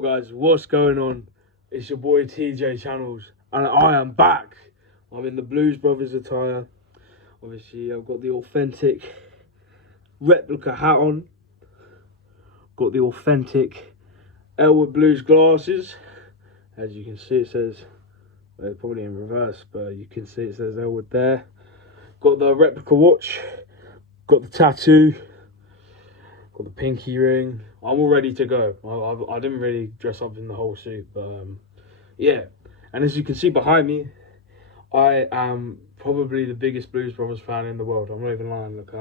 Yo guys, what's going on? It's your boy TJ Channels, and I am back. I'm in the Blues Brothers attire. Obviously, I've got the authentic replica hat on. Got the authentic Elwood Blues glasses. As you can see, it says, well, probably in reverse, but you can see it says Elwood there. Got the replica watch. Got the tattoo. Got the pinky ring. I'm all ready to go. I didn't really dress up in the whole suit, but yeah. And as you can see behind me, I am probably the biggest Blues Brothers fan in the world. I'm not even lying. Look,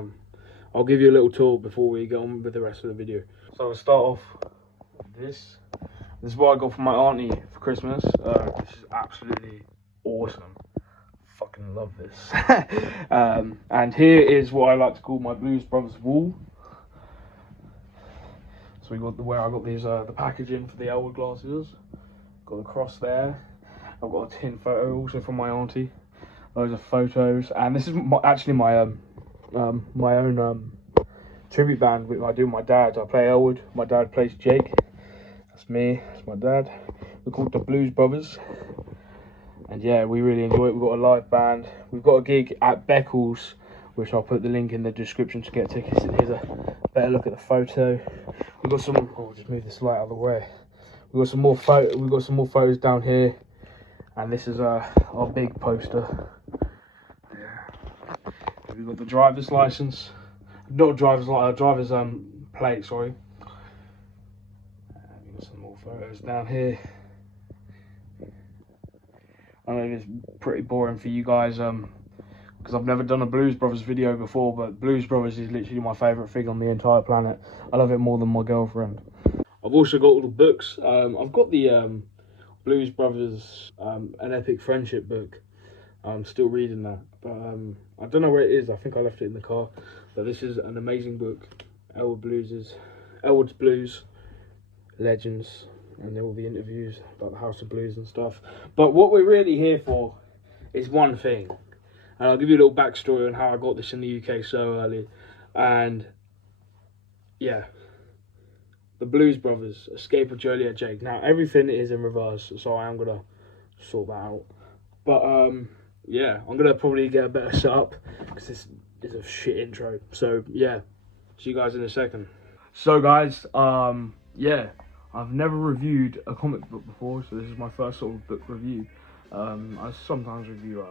I'll give you a little tour before we get on with the rest of the video. So I'll start off with this. This is what I got from my auntie for Christmas. This is absolutely awesome. Fucking love this. And here is what I like to call my Blues Brothers wall. So we got where I got these the packaging for the Elwood glasses. Got the cross there. I've got a tin photo also from my auntie. Loads of photos, and this is actually my my own tribute band which I do with my dad. I play Elwood. My dad plays Jake. That's me. That's my dad. We're called the Blues Brothers, and yeah, we really enjoy it. We've got a live band. We've got a gig at Beckles, which I'll put the link in the description to get tickets. Here's a better look at the photo. We've got some. Oh, I'll just move this light out of the way. We've got some more photos down here, and this is our big poster. Yeah. We've got the driver's license, not driver's plate. Sorry. We've got some more photos down here. I know it's pretty boring for you guys, because I've never done a Blues Brothers video before, but Blues Brothers is literally my favourite thing on the entire planet. I love it more than my girlfriend. I've also got all the books. I've got the Blues Brothers An Epic Friendship book. I'm still reading that, but I don't know where it is. I think I left it in the car. But this is an amazing book. Elwood's Blues Legends, and all the interviews about the House of Blues and stuff. But what we're really here for is one thing. And I'll give you a little backstory on how I got this in the UK so early. And yeah, the Blues Brothers, Escape of Joliet Jake. Now everything is in reverse, so I am gonna sort that out. But yeah, I'm gonna probably get a better setup because this is a shit intro. So yeah, see you guys in a second. So guys, yeah, I've never reviewed a comic book before, so this is my first sort of book review. I sometimes review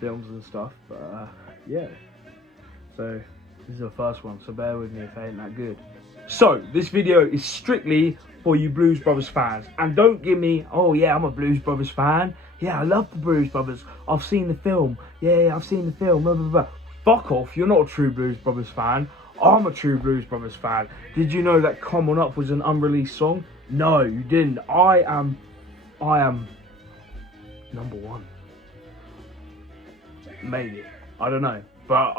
films and stuff, but yeah, so this is the first one, so bear with me if it ain't that good. So this video is strictly for you Blues Brothers fans, and don't give me, oh yeah, I'm a Blues Brothers fan, yeah, I love the Blues Brothers, I've seen the film, yeah, I've seen the film, blah, blah, blah. Fuck off, you're not a true Blues Brothers fan. I'm a true Blues Brothers fan. Did you know that Come On Up was an unreleased song? No, you didn't. I am number one. Maybe, I don't know, but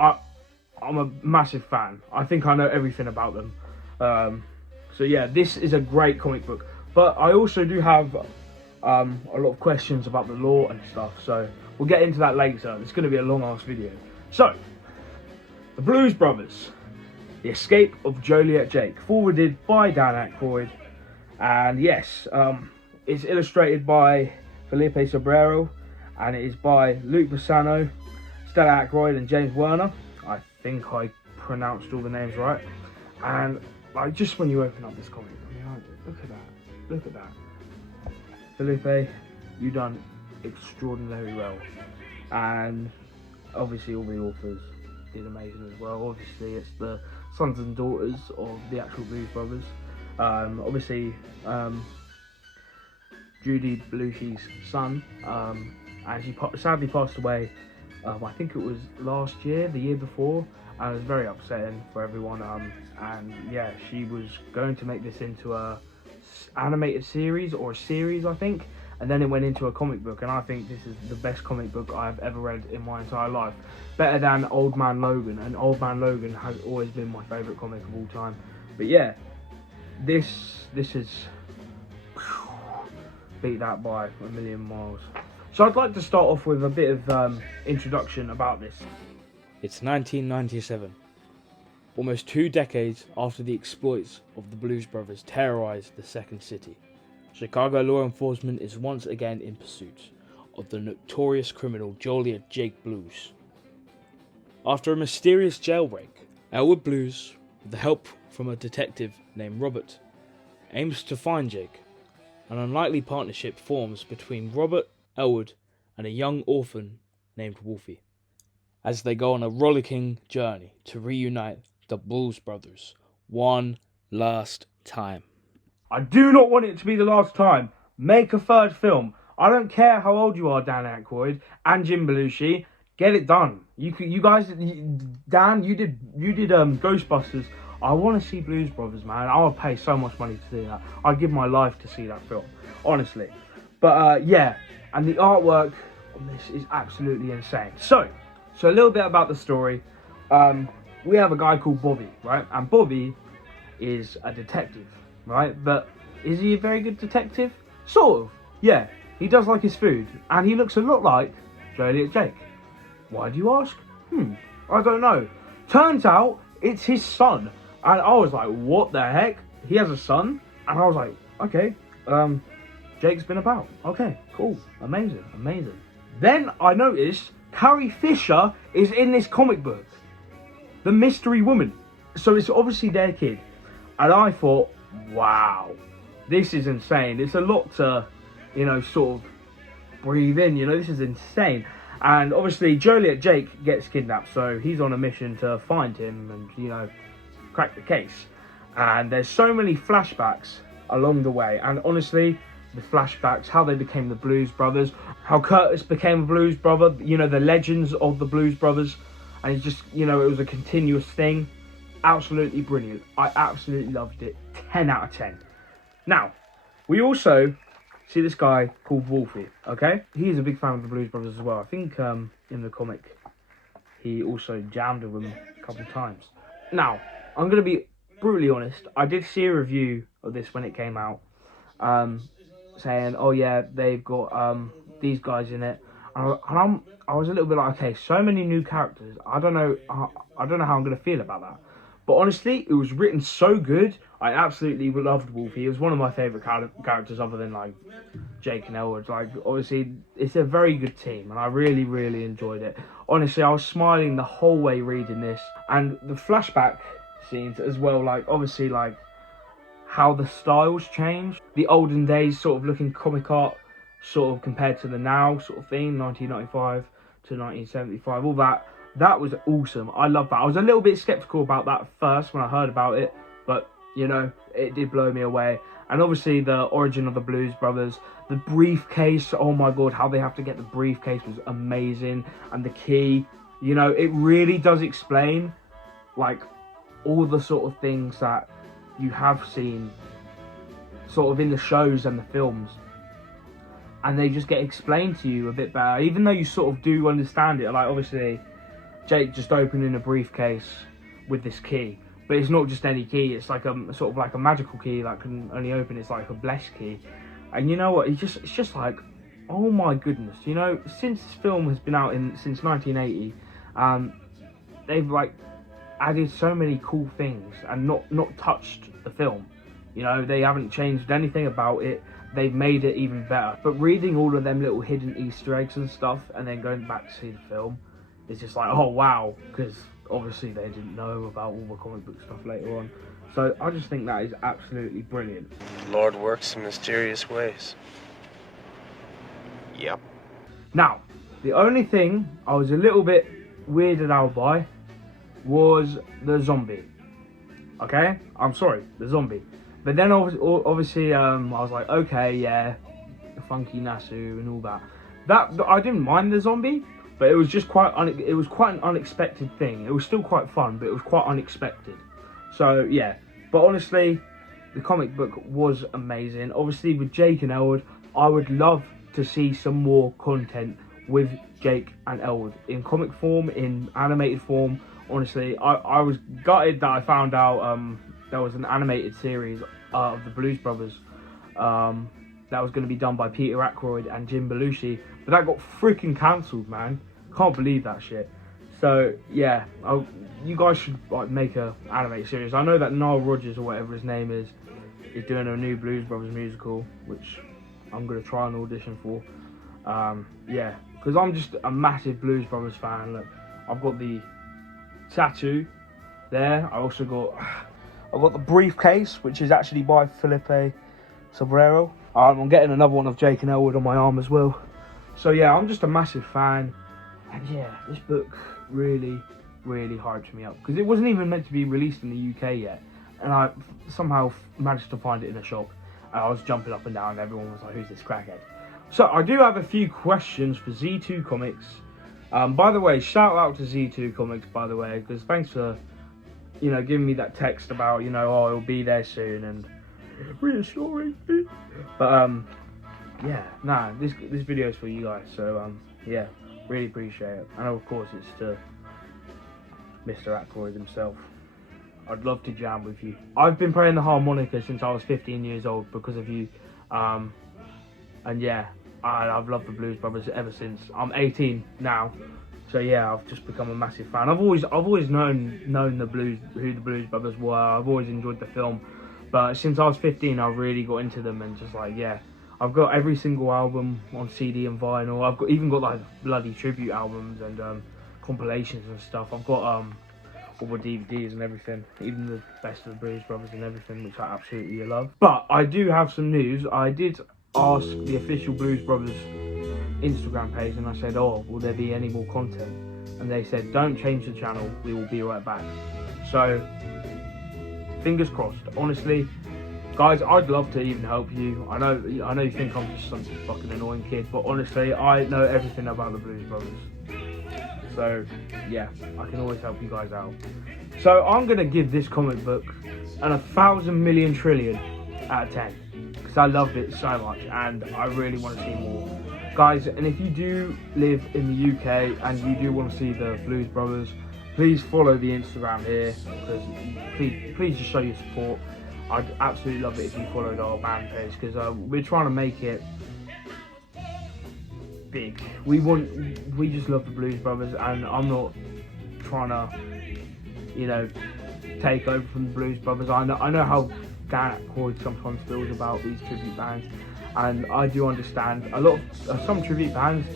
I'm a massive fan. I think I know everything about them. So yeah, this is a great comic book, but I also do have a lot of questions about the lore and stuff, so we'll get into that later. It's going to be a long ass video. So the Blues Brothers, The Escape of Joliet Jake, forwarded by Dan Aykroyd, and yes, it's illustrated by Felipe Sobrero, and it is by Luke Bassano, Stella Aykroyd and James Werner. I think I pronounced all the names right. And like, just when you open up this comic, I mean, like, look at that. Felipe, you done extraordinarily well. And obviously all the authors did amazing as well. Obviously it's the sons and daughters of the actual Blues Brothers. Obviously Judy Belushi's son, and she sadly passed away, I think it was last year, the year before, and it was very upsetting for everyone. And yeah, she was going to make this into a animated series, or a series I think, and then it went into a comic book, and I think this is the best comic book I've ever read in my entire life. Better than Old Man Logan, and Old Man Logan has always been my favourite comic of all time. But yeah, this is, beat that by a million miles. So I'd like to start off with a bit of introduction about this. It's 1997. almost 2 decades after the exploits of the Blues Brothers terrorized the second city. Chicago law enforcement is once again in pursuit of the notorious criminal Joliet Jake Blues. After a mysterious jailbreak, Elwood Blues, with the help from a detective named Robert, aims to find Jake. An unlikely partnership forms between Robert, Elwood, and a young orphan named Wolfie, as they go on a rollicking journey to reunite the Blues Brothers one last time. I do not want it to be the last time. Make a third film. I don't care how old you are, Dan Aykroyd and Jim Belushi. Get it done. You guys, Dan, you did Ghostbusters. I want to see Blues Brothers, man. I would pay so much money to see that. I'd give my life to see that film, honestly. But yeah, and the artwork on this is absolutely insane. So a little bit about the story. We have a guy called Bobby, right? And Bobby is a detective, right? But is he a very good detective? Sort of, yeah. He does like his food, and he looks a lot like Joliet Jake. Why do you ask? I don't know. Turns out it's his son, and I was like, what the heck? He has a son? And I was like, okay, Jake's been about. Okay, cool, amazing. Then I noticed Carrie Fisher is in this comic book, the mystery woman. So it's obviously their kid, and I thought, wow, this is insane. It's a lot to, sort of breathe in. This is insane. And obviously Joliet Jake gets kidnapped, so he's on a mission to find him and, crack the case. And there's so many flashbacks along the way. And honestly, the flashbacks, how they became the Blues Brothers, how Curtis became a Blues Brother, the legends of the Blues Brothers. And it's just, it was a continuous thing. Absolutely brilliant. I absolutely loved it. 10 out of 10. Now, we also see this guy called Wolfie, okay? He's a big fan of the Blues Brothers as well. I think in the comic, he also jammed with them a couple of times. Now, I'm going to be brutally honest. I did see a review of this when it came out, saying, oh yeah, they've got these guys in it. And I was a little bit like, okay, so many new characters. I don't know how I'm going to feel about that. But honestly, it was written so good. I absolutely loved Wolfie. He was one of my favourite characters other than, like, Jake and Elwood. Like, obviously, it's a very good team, and I really, really enjoyed it. Honestly, I was smiling the whole way reading this. And the flashback scenes as well, like, obviously, like, how the styles changed. The olden days sort of looking comic art, sort of compared to the now sort of thing, 1995 to 1975, all that. That was awesome. I love that. I was a little bit skeptical about that first when I heard about it, but, it did blow me away. And obviously the origin of the Blues Brothers, the briefcase, oh my god, how they have to get the briefcase was amazing. And the key, it really does explain, like, all the sort of things that you have seen sort of in the shows and the films. And they just get explained to you a bit better, even though you sort of do understand it. Like, obviously, Jake just opening a briefcase with this key. But it's not just any key, it's like a sort of like a magical key that can only open, it's like a blessed key. And you know what, it's just like, oh my goodness, since this film has been out since 1980, they've like added so many cool things and not touched the film. They haven't changed anything about it. They've made it even better. But reading all of them little hidden Easter eggs and stuff, and then going back to see the film, it's just like, oh wow, because obviously they didn't know about all the comic book stuff later on. So I just think that is absolutely brilliant. Lord works in mysterious ways. Yep. Now, the only thing I was a little bit weirded out by was the zombie. Okay? I'm sorry, the zombie. But then obviously I was like, okay, yeah, the funky Nasu and all that. That I didn't mind the zombie, but it was just quite an unexpected thing. It was still quite fun, but it was quite unexpected. So yeah, but honestly, the comic book was amazing. Obviously with Jake and Elwood, I would love to see some more content with Jake and Elwood in comic form, in animated form. Honestly, I was gutted that I found out there was an animated series of the Blues Brothers that was going to be done by Peter Aykroyd and Jim Belushi, but that got freaking cancelled, man. Can't believe that shit. So yeah, you guys should like make a animated series. I know that Nile Rodgers or whatever his name is doing a new Blues Brothers musical, which I'm gonna try and audition for. Yeah, because I'm just a massive Blues Brothers fan. Look, I've got the tattoo there. I've got the briefcase, which is actually by Felipe Sobrero. I'm getting another one of Jake and Elwood on my arm as well. So yeah, I'm just a massive fan. And yeah, this book really, really hyped me up. Because it wasn't even meant to be released in the UK yet. And I somehow managed to find it in a shop. And I was jumping up and down and everyone was like, who's this crackhead? So I do have a few questions for Z2 Comics. By the way, shout out to Z2 Comics, by the way. Because thanks for, giving me that text about, it'll be there soon. And reassuring me. But, yeah, this video is for you guys. So, yeah. Really appreciate it. And of course it's to Mr. Aykroyd himself. I'd love to jam with you. I've been playing the harmonica since I was 15 years old because of you. And yeah, I've loved the Blues Brothers ever since. I'm 18 now. So yeah, I've just become a massive fan. I've always known who the Blues Brothers were. I've always enjoyed the film. But since I was 15, I really got into them and just like, yeah. I've got every single album on CD and vinyl. I've even got like bloody tribute albums and compilations and stuff. I've got all the DVDs and everything, even the best of the Blues Brothers and everything, which I absolutely love. But I do have some news. I did ask the official Blues Brothers Instagram page and I said, oh, will there be any more content? And they said, don't change the channel, we will be right back. So, fingers crossed. Honestly, guys, I'd love to even help you. I know you think I'm just some fucking annoying kid, but honestly, I know everything about the Blues Brothers. So, yeah, I can always help you guys out. So, I'm going to give this comic book an 1,000 million trillion out of 10. Because I loved it so much, and I really want to see more. Guys, and if you do live in the UK, and you do want to see the Blues Brothers, please follow the Instagram here. Because please just show your support. I'd absolutely love it if you followed our band page, because we're trying to make it big. We just love the Blues Brothers, and I'm not trying to, take over from the Blues Brothers. I know how Dan Aykroyd sometimes feels about these tribute bands, and I do understand. Some tribute bands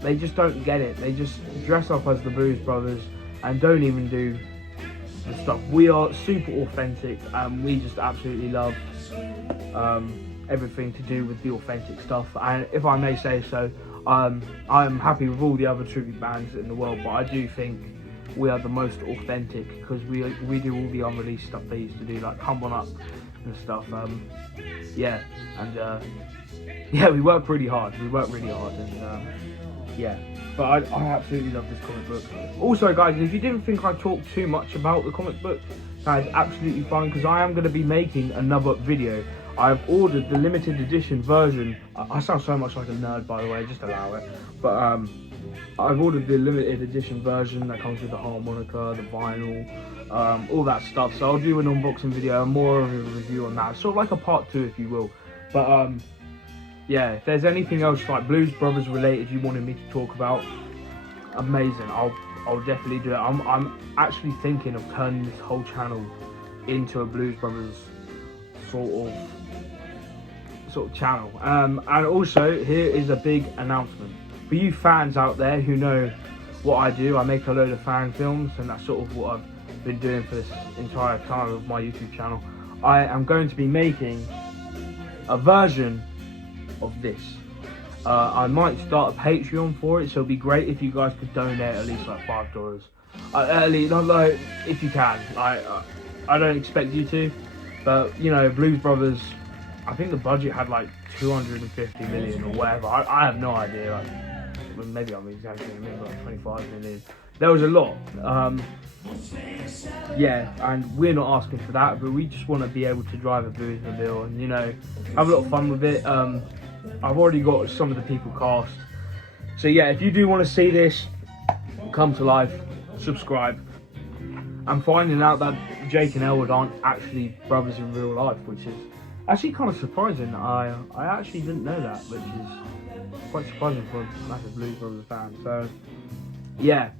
they just don't get it. They just dress up as the Blues Brothers and don't even do and stuff. We are super authentic and we just absolutely love everything to do with the authentic stuff. And if I may say so, I'm happy with all the other tribute bands in the world, but I do think we are the most authentic because we do all the unreleased stuff they used to do, like Come On Up and stuff. Yeah, and yeah, we work really hard. And yeah. But I absolutely love this comic book. Also, guys, if you didn't think I talked too much about the comic book, that is absolutely fine, because I am going to be making another video. I've ordered the limited edition version. I sound so much like a nerd, by the way, just allow it. But I've ordered the limited edition version that comes with the harmonica, the vinyl, all that stuff. So I'll do an unboxing video, more of a review on that. Sort of like a part 2, if you will. But yeah, if there's anything else like Blues Brothers related you wanted me to talk about, amazing. I'll definitely do it. I'm actually thinking of turning this whole channel into a Blues Brothers sort of channel. And also, here is a big announcement for you fans out there who know what I do. I make a load of fan films, and that's sort of what I've been doing for this entire time of my YouTube channel. I am going to be making a version of this. I might start a Patreon for it, so it'd be great if you guys could donate at least like $5. At least, not like if you can. I don't expect you to, but Blues Brothers, I think the budget had like 250 million or whatever. I have no idea. Like, maybe I'm exaggerating. Maybe like 25 million. There was a lot. Yeah, and we're not asking for that, but we just want to be able to drive a Bluesmobile and have a lot of fun with it. I've already got some of the people cast. So yeah, if you do want to see this come to life, subscribe. I'm finding out that Jake and Elwood aren't actually brothers in real life, which is actually kind of surprising. I actually didn't know that, which is quite surprising for a massive Blues Brothers fan. So yeah,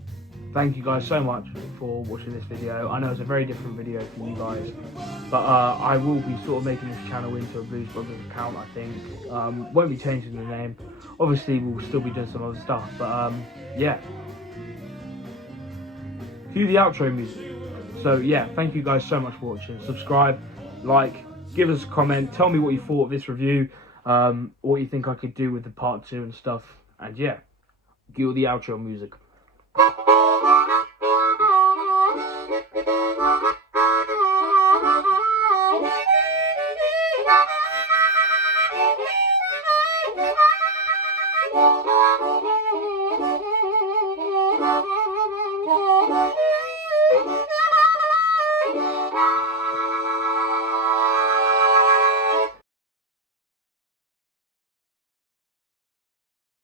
thank you guys so much for watching this video. I know it's a very different video for you guys, but I will be sort of making this channel into a Blues Brothers account, I think. Won't be changing the name. Obviously, we'll still be doing some other stuff, but yeah. Cue the outro music. So yeah, thank you guys so much for watching. Subscribe, like, give us a comment, tell me what you thought of this review, what you think I could do with the part 2 and stuff. And yeah, cue the outro music.